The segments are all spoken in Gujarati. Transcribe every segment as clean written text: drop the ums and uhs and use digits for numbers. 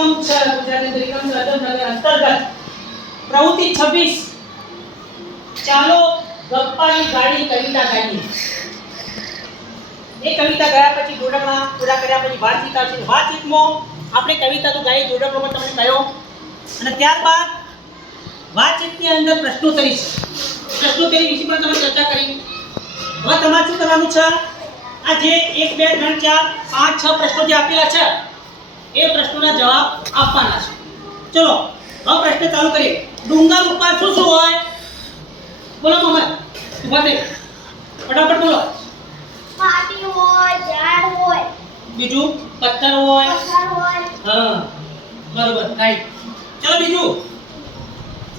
એકમ 6 ગુજરાતી એકમ 6 અંતર્ગત પ્રવૃત્તિ 26 ચાલો ગપ્પાની ગાડી કવિતા ગાઈએ. એ કવિતા ગયા પછી જોડકણા પૂરા કર્યા પછી વાતચીત આવશે. વાતચીતમાં આપણે કવિતા તો ગાઈ, જોડકણામાં તમને કહ્યો, અને ત્યારબાદ વાતચીતની અંદર પ્રશ્નોત્તરી છે. પ્રશ્નોત્તરી વિશે પણ તમે ચર્ચા કરી. હવે તમારે શું કરવાનું છે? આ જે 1 2 3 4 5 6 પ્રશ્નો જે આપેલા છે એ પ્રશ્નોના જવાબ આપવાના છે. ચલો હવે પ્રશ્ન ચાલુ કરીએ. ડુંગર ઉપર શું શું હોય? બોલો મમ્મી, ઉભા થઈ ફટાફટ બોલો. માટી હોય, ઝાડ હોય, બીજું પથ્થર હોય. પથ્થર હોય. હા બરોબર, રાઈટ. ચલો બીજું,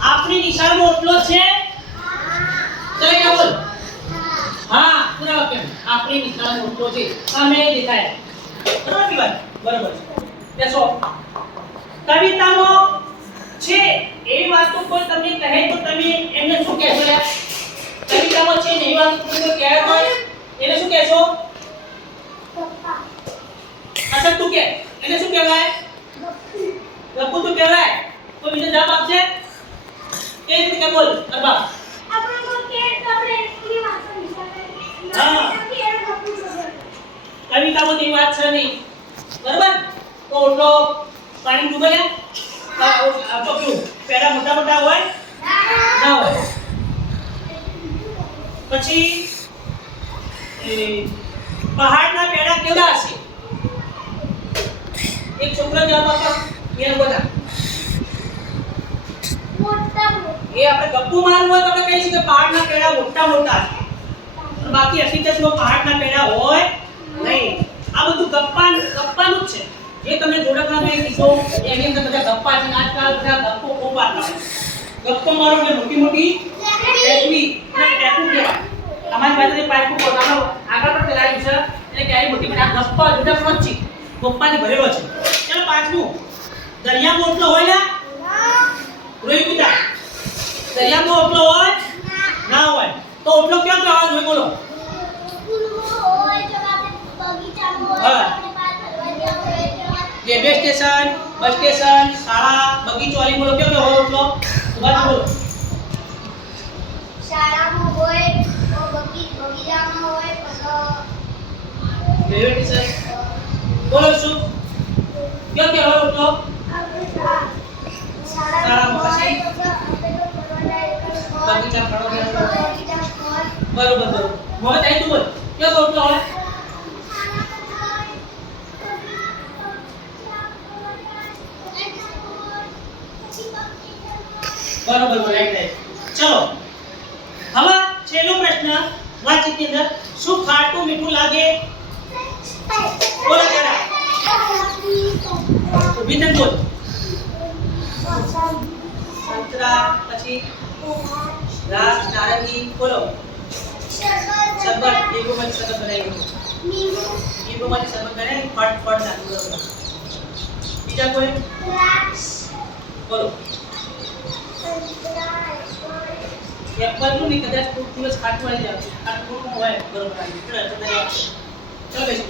આપણી નિશાળનો ઓટલો છે. ચલો કે બોલ. હા પૂરા વાક્ય. આપણી નિશાળનો ઓટલો છે. સામે દેખાય. બરોબર કે વાત? બરોબર. બેસો. કવિતામાં છે એવી વાતો કોઈ તમને કહે તો તમે એમને શું કહેશો? યાર કવિતામાં છે એવી વાતો કોઈ કહે તો એને શું કહેશો? ગપ્પા. અસલ તું કે એને શું કહેવાય? ગપ્પુ તો કહેવાય. કોઈ બીજો જવાબ આપશે? એ રીતે કે બોલ અરબા. આપણે કો કે આપણે એની વાતો વિચારે. હા. કે એ ગપ્પુ બોલે. કવિતામાં તેવી વાત છે નહીં. બરાબર? તો ઓટલો પાણી ડૂબે ને આ તો કેવું પેડા મોટા મોટા હોય ના હોય. પછી પહાડના પેડા કેવડા હશે? એક છોકરો જવાબ આપો. એ બોલા. મોટા એ આપણે ગપ્પુ મારવું હોય તો આપણે કહીશું કે પહાડના પેડા મોટા મોટા છે. પણ બાકી હકીકતમાં પહાડના પેડા હોય નહીં. આ બધું ગપ્પાનું જ છે. જે તમે જોડકણા મેં કીધું એની અંદર બધા ગપ્પા છે. આજકાલ બધા ગપ્પો ખૂબ વાપરે છે. ગપ્પો મારો એટલે મોટી મોટી ટેકવી અને ટેકુ કહેવાય. તમારી પાસે પાઇપ પોતાનો આગળ પણ ચલાવ્યું છે એટલે કે આવી મોટી મોટી ગપ્પા જોડકણો જ છે. ગપ્પાથી ભરેલો છે. ચાલો પાંચમું, દરિયામાં ઓટલો હોય ને? રોઈ પિતા દરિયામાં ઓટલો હોય ના હોય તો ઓટલો ક્યાં જવાનો હોય? બોલો. હોય જો આપણે બગીચામાં હોય હા. આપણે બહાર ફરવા ગયા હોય રેલવે સ્ટેશન, બસ સ્ટેશન, શાળા, બગીચો વાળી બોલો કેવો હોય ઓટલો? ઉભા બોલો. શાળામાં હોય તો બગીચામાં હોય પછી રેલવે સ્ટેશન બોલો શું કેવો હોય ઓટલો? આપણે શાળામાં પછી બગીચા ફરવા ગયા હોય. બરોબર બરોબર. મોહમ્મદ આઈ તું બોલ કેવો ઓટલો હોય? બરોબર રાઈટ રાઈટ. ચલો હવે છેલ્લો પ્રશ્ન વાતચીતની અંદર, શું ખાટું મીઠું લાગે? બોલો જરા. ઊભી થઈને બોલ. સંતરા, પછી રાસ, નારંગી, બોલો. શરબત, લીંબુમાંથી શરબત બનાવી. લીંબુમાંથી શરબત બનાવી ફળ નાખી. બરોબર. બીજા કોઈ બોલો. એપલ નું નહીં, કદાચ ખૂબ દિવસ ખાટું આવી જાય. ખાટું હોય બરોબર. ચલો બેસી